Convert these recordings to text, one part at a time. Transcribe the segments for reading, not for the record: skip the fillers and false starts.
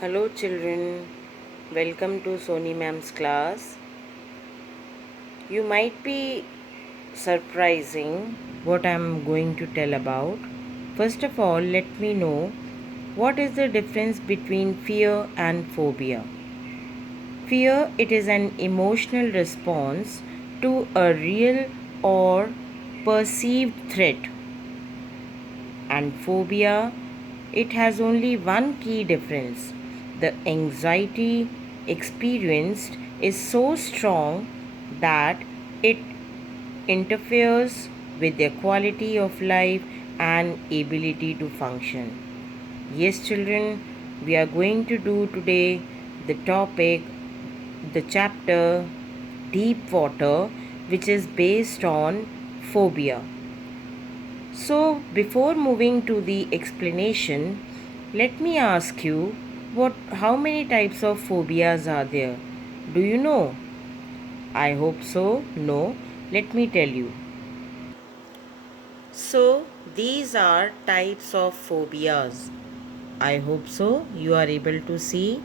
Hello children, welcome to Sony ma'am's class. You might be surprising what I'm going to tell about. First of all, let me know what is the difference between fear and phobia. Fear, it is an emotional response to a real or perceived threat, and phobia, it has only one key difference. The anxiety experienced is so strong that it interferes with their quality of life and ability to function. Yes, children, we are going to do today the topic, the chapter Deep Water, which is based on phobia. So, before moving to the explanation, let me ask you how many types of phobias are there? Do you know? I hope so. No. Let me tell you. So, these are types of phobias. I hope so. You are able to see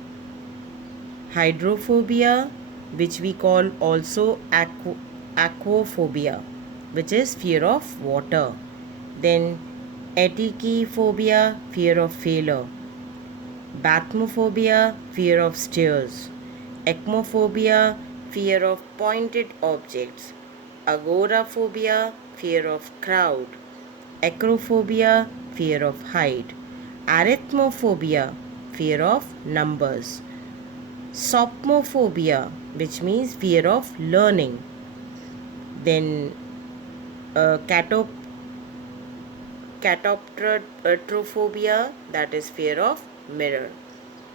hydrophobia, which we call also aquaphobia, which is fear of water. Then etichophobia, fear of failure. Bathmophobia, fear of stairs. Ecmophobia, fear of pointed objects. Agoraphobia, fear of crowd. Acrophobia, fear of height. Arithmophobia, fear of numbers. Sopmophobia, which means fear of learning. Then catoptrophobia, that is fear of mirror.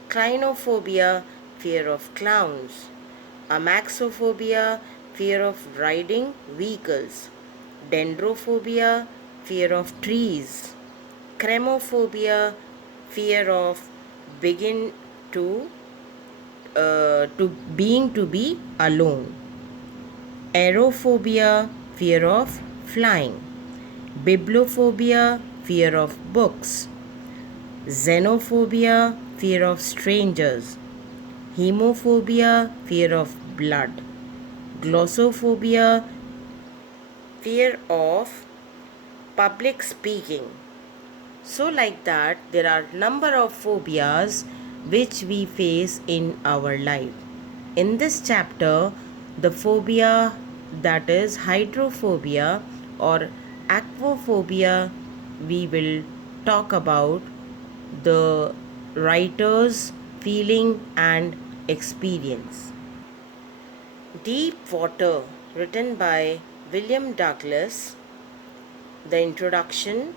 Crinophobia, fear of clowns. Amaxophobia, fear of riding vehicles. Dendrophobia, fear of trees. Cremophobia, fear of begin to being to be alone. Aerophobia, fear of flying. Bibliophobia, fear of books. Xenophobia, fear of strangers. Hemophobia, fear of blood. Glossophobia, fear of public speaking. So like that, there are number of phobias which we face in our life. In this chapter, the phobia, that is hydrophobia or aquaphobia, we will talk about the writer's feeling and experience. Deep Water, written by William Douglas. The introduction.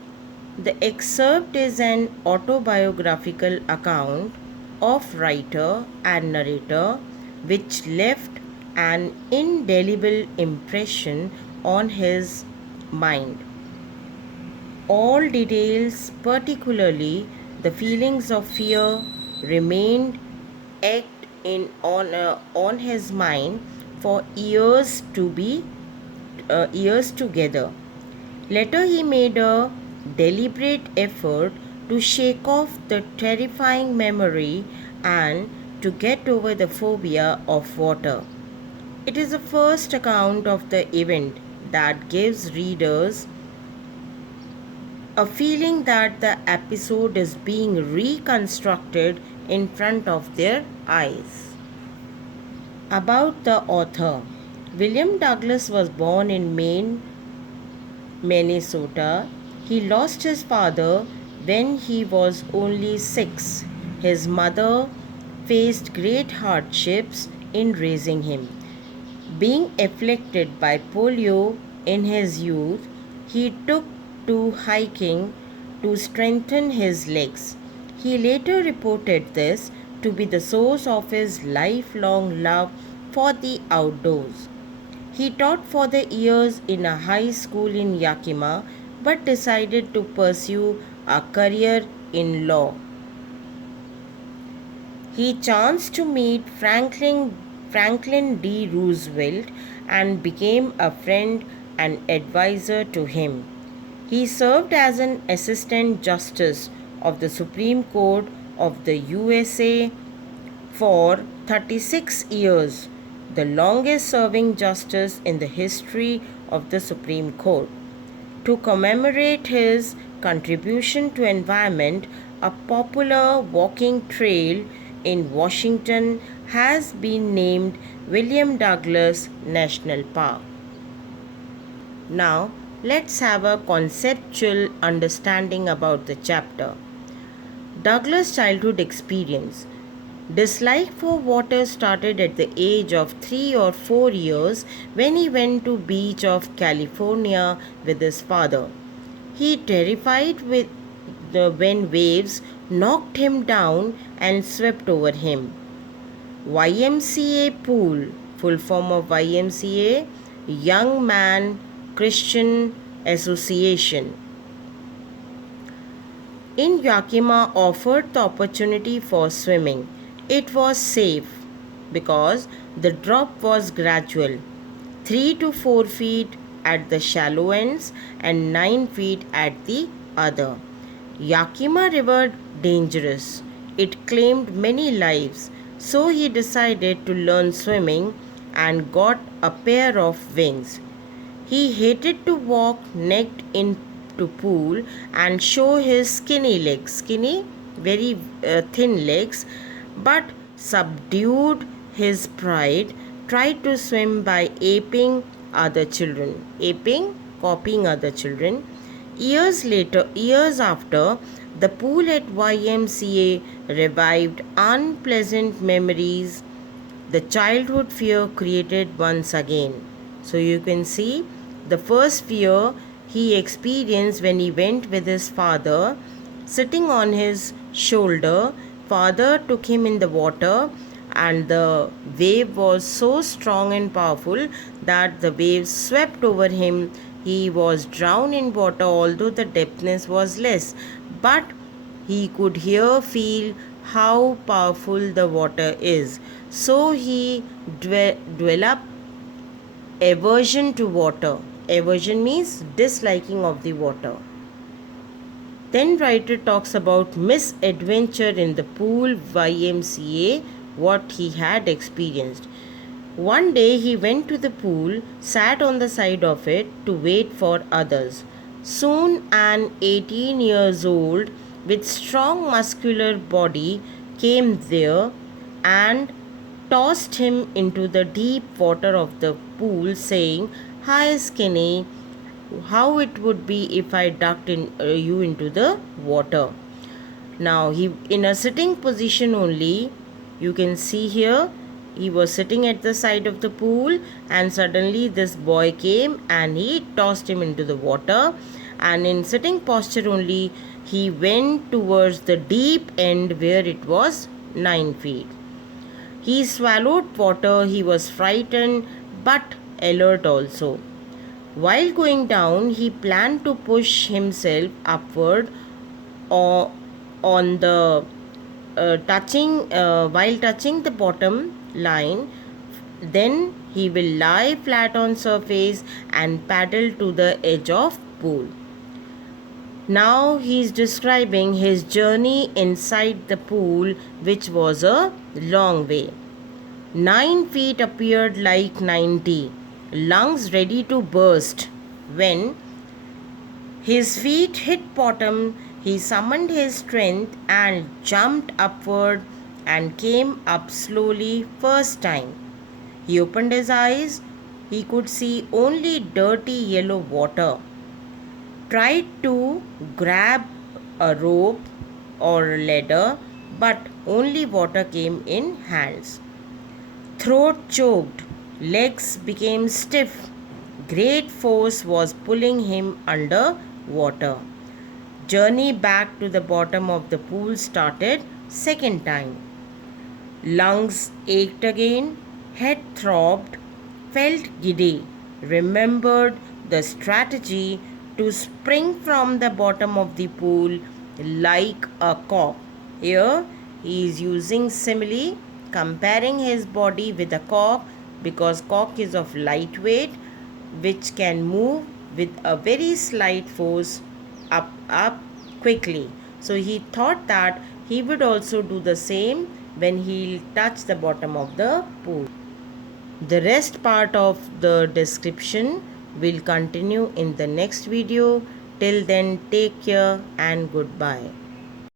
The excerpt is an autobiographical account of writer and narrator which left an indelible impression on his mind. All details, particularly the feelings of fear, remained ached on his mind for years together. Later, he made a deliberate effort to shake off the terrifying memory and to get over the phobia of water. It is the first account of the event that gives readers a feeling that the episode is being reconstructed in front of their eyes. About the author, William Douglas was born in Maine, Minnesota. He lost his father when he was only 6. His mother faced great hardships in raising him. Being afflicted by polio in his youth, he took to hiking to strengthen his legs. He later reported this to be the source of his lifelong love for the outdoors. He taught for the years in a high school in Yakima but decided to pursue a career in law. He chanced to meet Franklin D. Roosevelt and became a friend and advisor to him. He served as an assistant justice of the Supreme Court of the USA for 36 years, the longest serving justice in the history of the Supreme Court. To commemorate his contribution to environment, a popular walking trail in Washington has been named William Douglas National Park. Now, let's have a conceptual understanding about the chapter. Douglas' childhood experience. Dislike for water started at the age of 3 or 4 years when he went to beach of California with his father. He terrified when waves knocked him down and swept over him. YMCA pool, full form of YMCA, Young Man Christian Association in Yakima offered the opportunity for swimming. It was safe because the drop was gradual, 3 to 4 feet at the shallow ends and 9 feet at the other. Yakima River dangerous. It claimed many lives, so he decided to learn swimming and got a pair of wings. He hated to walk naked into pool and show his skinny, very thin legs, but subdued his pride, tried to swim by copying other children. Years after, the pool at YMCA revived unpleasant memories. The childhood fear created once again. So you can see the first fear he experienced when he went with his father, sitting on his shoulder. Father took him in the water, and the wave was so strong and powerful that the waves swept over him. He was drowned in water, although the depthness was less, but he could feel how powerful the water is. So he developed aversion to water. Aversion means disliking of the water. Then writer talks about misadventure in the pool YMCA, what he had experienced. One day he went to the pool, sat on the side of it to wait for others. Soon an 18 years old with strong muscular body came there and tossed him into the deep water of the pool, saying, "Hi, skinny, how it would be if I ducked you into the water." Now, he in a sitting position only, you can see here, he was sitting at the side of the pool, and suddenly this boy came and he tossed him into the water, and in sitting posture only, he went towards the deep end where it was 9 feet. He swallowed water. He was frightened but alert also. While going down, he planned to push himself upward or on the while touching the bottom line. Then he will lie flat on surface and paddle to the edge of pool. Now he is describing his journey inside the pool, which was a long way. 9 feet appeared like 90, lungs ready to burst. When his feet hit bottom, he summoned his strength and jumped upward and came up slowly first time. He opened his eyes. He could see only dirty yellow water. Tried to grab a rope or ladder, but only water came in hands. Throat choked, legs became stiff. Great force was pulling him under water. Journey back to the bottom of the pool started second time. Lungs ached again, head throbbed, felt giddy, remembered the strategy to spring from the bottom of the pool like a cock. Here he is using simile, comparing his body with a cock, because cock is of lightweight, which can move with a very slight force up quickly. So he thought that he would also do the same when he'll touch the bottom of the pool. The rest part of the description will continue in the next video. Till then, take care and goodbye.